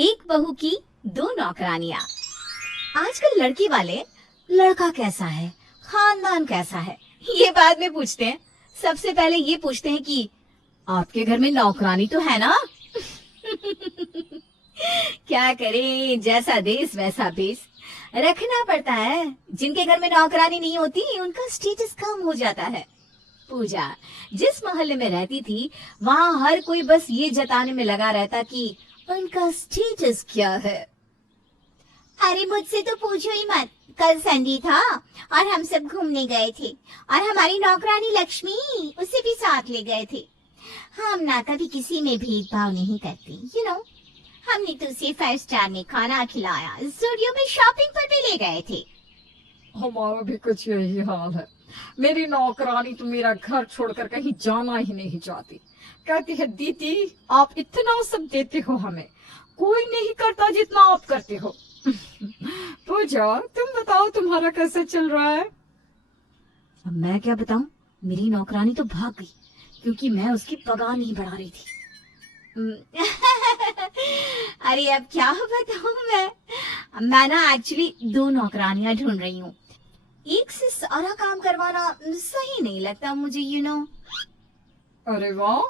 एक बहू की दो नौकरानियां। आजकल लड़की वाले लड़का कैसा है, खानदान कैसा है, ये बाद में पूछते हैं। सबसे पहले ये पूछते हैं कि आपके घर में नौकरानी तो है ना। क्या करें, जैसा देश वैसा भेस, रखना पड़ता है। जिनके घर में नौकरानी नहीं होती उनका स्टेटस कम हो जाता है। पूजा जिस मोहल्ले में रहती थी वहाँ हर कोई बस ये जताने में लगा रहता कि उनका स्टेटस क्या है। अरे मुझसे तो पूछो ही मत। कल संडे था और हम सब घूमने गए थे और हमारी नौकरानी लक्ष्मी उसे भी साथ ले गए थे। हम ना कभी किसी में भेदभाव नहीं करते, यू नो। हमने तो उसे 5 स्टार में खाना खिलाया, स्टूडियो में शॉपिंग पर भी ले गए थे। हमारा भी कुछ यही हाल है। मेरी नौकरानी तो मेरा घर छोड़कर कहीं जाना ही नहीं चाहती। कहती है दीदी आप इतना सब देते हो, हमें कोई नहीं करता जितना आप करते हो। पूजा तुम बताओ तुम्हारा कैसा चल रहा है? अब मैं क्या बताऊं, मेरी नौकरानी तो भाग गई क्योंकि मैं उसकी पगार नहीं बढ़ा रही थी। अरे अब क्या बताऊं मैं ना एक्चुअली 2 नौकरानियां ढूंढ रही हूँ। एक से सारा काम करवाना सही नहीं लगता मुझे, यू नो। अरे वाह,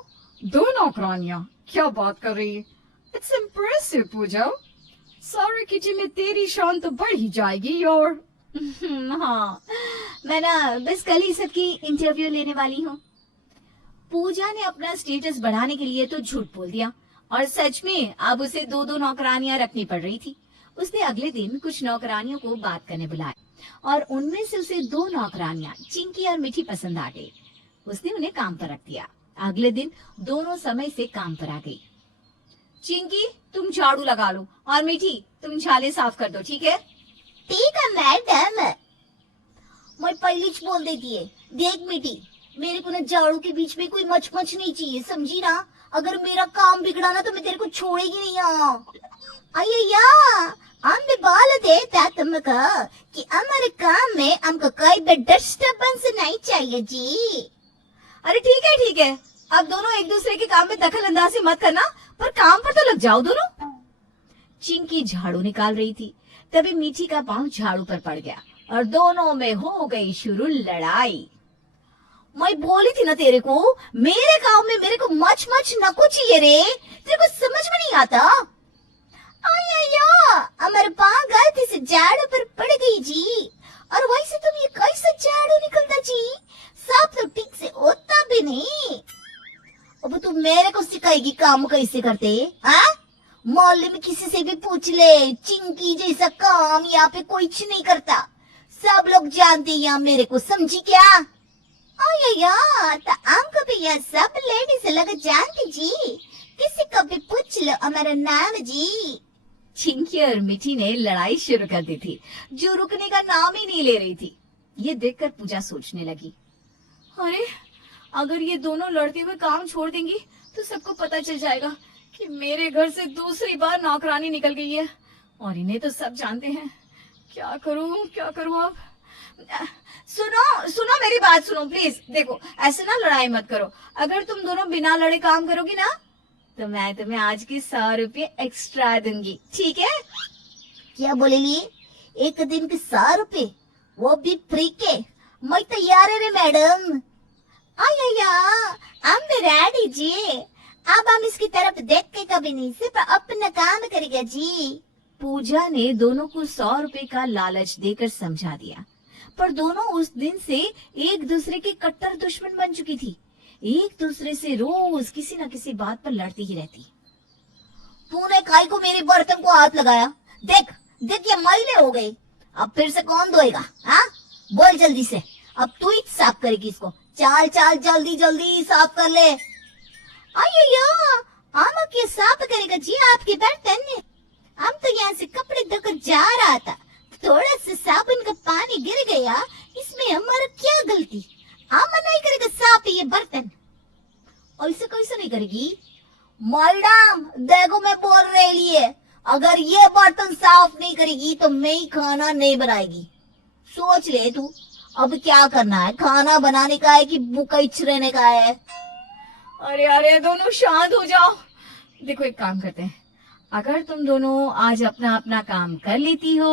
2 नौकरानियां, क्या बात कर रही है। इट्स इम्प्रेसिव पूजा। सारे किचन में तेरी शान तो बढ़ ही जाएगी। और हाँ, मैं ना बस कल ही सबकी इंटरव्यू लेने वाली हूँ। पूजा ने अपना स्टेटस बढ़ाने के लिए तो झूठ बोल दिया और सच में अब उसे 2-2 नौकरानियां रखनी पड़ रही थी। उसने अगले दिन कुछ नौकरानियों को बात करने बुलाया और उनमें से उसे 2 नौकरानियां चिंकी और मीठी पसंद आ गई। उसने उन्हें काम पर रख दिया। अगले दिन दोनों समय से काम पर आ गई। चिंकी तुम झाड़ू लगा लो और मीठी तुम झाले साफ कर दो, ठीक है? ठीक है मैडम। मैं पहले ही बोल देती है। देख मीठी, मेरे को ना झाड़ू के बीच में कोई मच नहीं चाहिए, समझी ना? अगर मेरा काम बिगड़ा ना तो मैं तेरे को छोड़ेगी नहीं। अय्या आंबे बाल देता तुमको कि हमारे काम में हमको कोई भी डिस्टर्बेंस नहीं चाहिए जी। अरे ठीक है, अब दोनों एक दूसरे के काम में दखल अंदाजी मत करना, पर काम पर तो लग जाओ दोनों। चिंकी झाड़ू निकाल रही थी, तभी मीठी का पांव झाड़ू पर पड़ गया और दोनों में हो गई शुरू लड़ाई। मैं बोली थी ना तेरे को, मेरे काम में मेरे को मच नको चाहिए रे, तेरे को समझ में नहीं आता? अय्या हमारे पांव गलती से झाड़ू पर पड़ गई जी। और वैसे तुम ये कैसे झाड़ू निकलता जी? सब तो ठीक से होता भी नहीं। अब तू मेरे को सिखाएगी काम कैसे करते? हाँ, मोहल्ले में किसी से भी पूछ ले, चिंकी जैसा काम यहाँ पे कुछ नहीं करता। सब लोग जानते यहाँ मेरे को, समझी क्या? अय्या तो हमको भी यहाँ सब लेडीज लग जानती जी। किसी को भी पूछ लो हमारा नाम जी। चिंकी और मिठी ने लड़ाई शुरू कर दी थी, जो रुकने का नाम ही नहीं ले रही थी। ये देखकर पूजा सोचने लगी, अरे अगर ये दोनों लड़ते हुए काम छोड़ देंगी तो सबको पता चल जाएगा कि मेरे घर से दूसरी बार नौकरानी निकल गई है और इन्हें तो सब जानते हैं। क्या करूं अब? सुनो मेरी बात सुनो प्लीज। देखो ऐसे ना लड़ाई मत करो। अगर तुम दोनों बिना लड़े काम करोगी ना तो मैं तुम्हें आज के 100 रुपये एक्स्ट्रा दूंगी, ठीक है? क्या बोलेली? एक दिन के 100 रुपये, वो भी फ्री के? मैं तैयार है रे मैडम। अय्या हम भी रेडी जी। अब हम इसकी तरफ देख के कभी नहीं, सिर्फ अपना काम करेगा जी। पूजा ने दोनों को 100 रुपए का लालच देकर समझा दिया, पर दोनों उस दिन से एक दूसरे के कट्टर दुश्मन बन चुकी थी। एक दूसरे से रोज किसी न किसी बात पर लड़ती ही रहती। तूने काई को मेरे बर्तन को हाथ लगाया? देख ये मैले हो गए, अब फिर से कौन धोएगा? हाँ बोल जल्दी से, अब तू ही साफ करेगी इसको। चाल जल्दी साफ कर ले। अय्या हम क्या साफ करेगा जी आपके बर्तन? हम तो यहाँ से कपड़े धोकर जा रहा था, थोड़ा सा साबुन का पानी गिर गया, इसमें हमारा क्या गलती? हम नहीं करेगा साफ ये बर्तन। ऐसे कैसे नहीं करेगी? मैडम देखो मैं बोल रही है, अगर ये बर्तन साफ नहीं करेगी तो मैं ही खाना नहीं बनाएगी। सोच ले तू, अब क्या करना है? खाना बनाने का है कि बुकैच रहने का है? अरे दोनों शांत हो जाओ। देखो एक काम करते हैं, अगर तुम दोनों आज अपना अपना काम कर लेती हो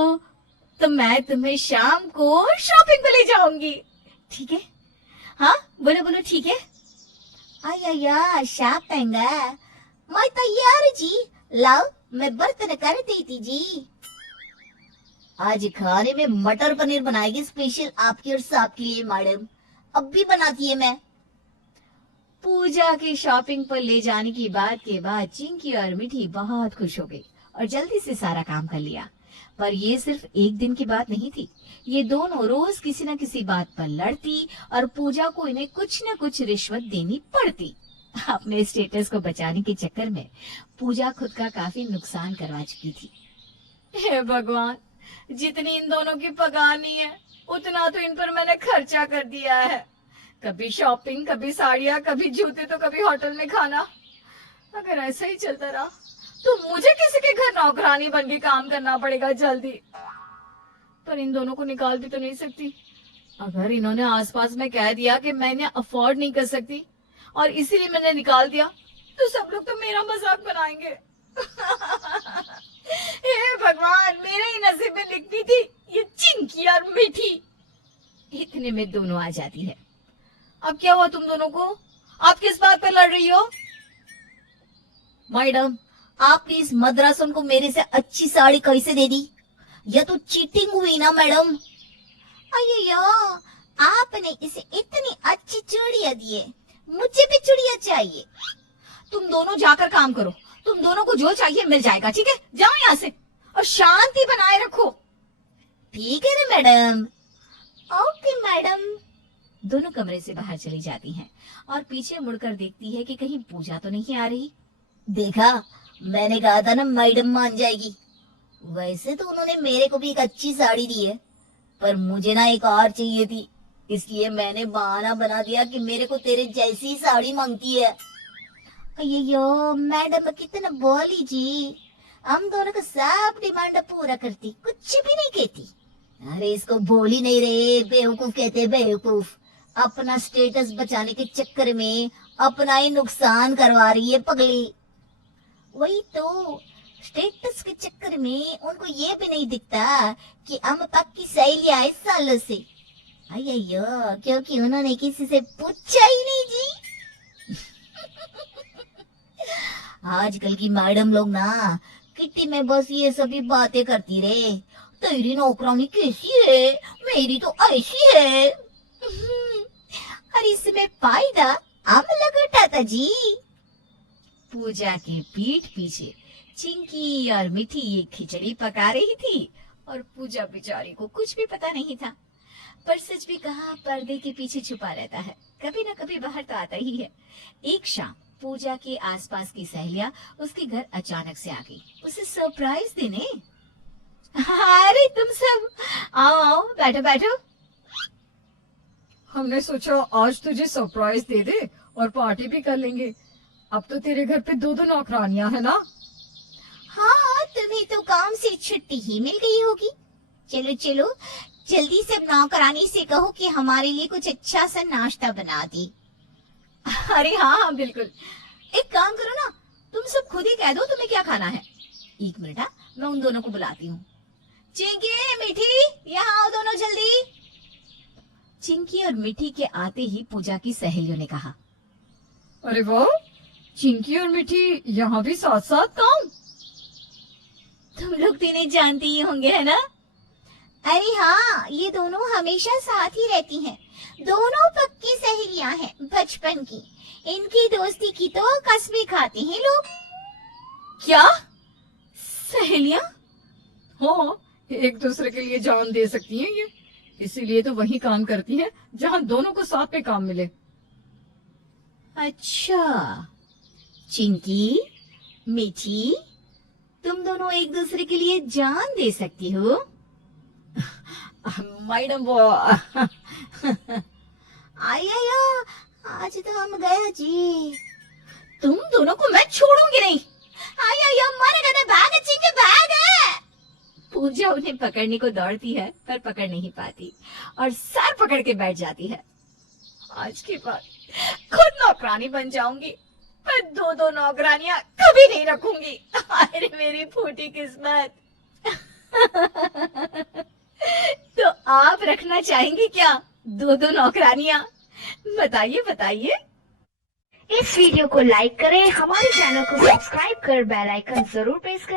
तो मैं तुम्हें शाम को शॉपिंग पे ले जाऊंगी, ठीक है? हाँ बोलो बोलो, ठीक है? अय्या शॉपिंग है, मैं तैयार जी। लाओ मैं बर्तन कर देती जी। आज खाने में मटर पनीर बनाएगी स्पेशल आपकी और साहब के लिए मैडम, अब भी बनाती है मैं। पूजा की शॉपिंग पर ले जाने की बात के बाद चिंकी और मीठी बहुत खुश हो गई और जल्दी से सारा काम कर लिया। पर ये सिर्फ एक दिन की बात नहीं थी, ये दोनों रोज किसी न किसी बात पर लड़ती और पूजा को इन्हें कुछ न कुछ रिश्वत देनी पड़ती। अपने स्टेटस को बचाने के चक्कर में पूजा खुद का काफी नुकसान करवा चुकी थी। हे भगवान, जितनी इन दोनों की पगार नहीं है उतना तो इन पर मैंने खर्चा कर दिया है। कभी शॉपिंग, कभी साड़ियाँ, कभी जूते तो कभी होटल में खाना। अगर ऐसा ही चलता रहा तो मुझे किसी के घर नौकरानी बन के काम करना पड़ेगा जल्दी। पर इन दोनों को निकाल भी तो नहीं सकती। अगर इन्होंने आसपास में कह दिया कि मैं इन्हें अफोर्ड नहीं कर सकती और इसीलिए मैंने निकाल दिया तो सब लोग तो मेरा मजाक बनाएंगे। हे भगवान, मेरे ही नसीब में लिखती थी ये चिंकी और मीठी। इतने में दोनों आ जाती है। अब क्या हुआ तुम दोनों को? आप किस बात पर लड़ रही हो? मैडम, आपने इस मद्रासन को मेरे से अच्छी साड़ी कैसे दे दी? यह तो चीटिंग हुई ना मैडम। अय्यो, आपने इसे इतनी अच्छी चूड़ियां दी है, मुझे भी चूड़ियां चाहिए। तुम दोनों जाकर काम करो, तुम दोनों को जो चाहिए मिल जाएगा, ठीक है? जाओ यहाँ से और शांति बनाए रखो। ठीक है रे मैडम। Okay madam. दोनों कमरे से बाहर चली जाती हैं और पीछे मुड़कर देखती है कि कहीं पूजा तो नहीं आ रही। देखा, मैंने कहा था ना मैडम मान जाएगी। वैसे तो उन्होंने मेरे को भी एक अच्छी साड़ी दी है, पर मुझे ना एक और चाहिए थी, इसलिए मैंने बहाना बना दिया कि मेरे को तेरे जैसी साड़ी मांगती है। अय्यो मैडम कितना बोली जी, हम दोनों का सब डिमांड पूरा करती, कुछ भी नहीं कहती। अरे इसको बोली नहीं रहे, बेवकूफ कहते बेवकूफ। अपना स्टेटस बचाने के चक्कर में अपना ही नुकसान करवा रही है पगली। वही तो, स्टेटस के चक्कर में उनको ये भी नहीं दिखता कि हम पक्की सहेली आए सालों से। अय्यो, क्योंकि उन्होंने किसी से पूछा ही नहीं जी। आजकल की मैडम लोग ना किट्टी में बस ये सभी बातें करती रहे। तेरी नौकरानी कैसी है, मेरी तो ऐसी है। और इसमें फायदा हम लोग उठाता जी। पूजा के पीठ पीछे चिंकी और मिठी ये खिचड़ी पका रही थी और पूजा बेचारी को कुछ भी पता नहीं था। पर सच भी कहा, पर्दे के पीछे छुपा रहता है, कभी न कभी बाहर तो आता ही है। एक शाम पूजा के आसपास की सहेलियां उसके घर अचानक से आ गई, उसे सरप्राइज देने। अरे तुम सब आओ आओ, बैठो बैठो। हमने सोचा आज तुझे सरप्राइज दे दे और पार्टी भी कर लेंगे। अब तो तेरे घर पे दो नौकरानियां है ना? हाँ, तुम्हें तो काम से छुट्टी ही मिल गई होगी। चलो चलो, जल्दी से नौकरानी से कहो कि हमारे लिए कुछ अच्छा सा नाश्ता बना दी। अरे हाँ हाँ बिल्कुल। एक काम करो ना, तुम सब खुद ही कह दो तुम्हें क्या खाना है। एक मिनट, हाँ, मैं उन दोनों को बुलाती हूँ। चिंकी, मीठी, यहाँ आओ दोनों जल्दी। चिंकी और मीठी के आते ही पूजा की सहेलियों ने कहा, अरे वाह, चिंकी और मीठी यहाँ भी साथ साथ काम। तुम लोग तो इन्हें जानते ही होंगे, है ना? अरे हाँ, ये दोनों हमेशा साथ ही रहती हैं। दोनों पक्की सहेलियां हैं बचपन की। इनकी दोस्ती की तो कसमें खाते हैं लोग। क्या सहेलियां? हाँ, एक दूसरे के लिए जान दे सकती हैं ये, इसीलिए तो वही काम करती हैं जहाँ दोनों को साथ में काम मिले। अच्छा, चिंकी, मीठी, तुम दोनों एक दूसरे के लिए जान दे सकती हो? मैडम वो आया, आज तो हम गए जी। तुम दोनों को मैं छोड़ूंगी नहीं। आया, मारेगा ना, भाग चिंकी भाग। पूजा उन्हें पकड़ने को दौड़ती है पर पकड़ नहीं पाती और सर पकड़ के बैठ जाती है। आज के बाद खुद नौकरानी बन जाऊंगी, मैं दो नौकरानियां कभी नहीं रखूंगी। अरे मेरी फूटी किस्मत। तो आप रखना चाहेंगी क्या दो नौकरानियां? बताइए बताइए। इस वीडियो को लाइक करें, हमारे चैनल को सब्सक्राइब कर बेल आइकन जरूर प्रेस करें।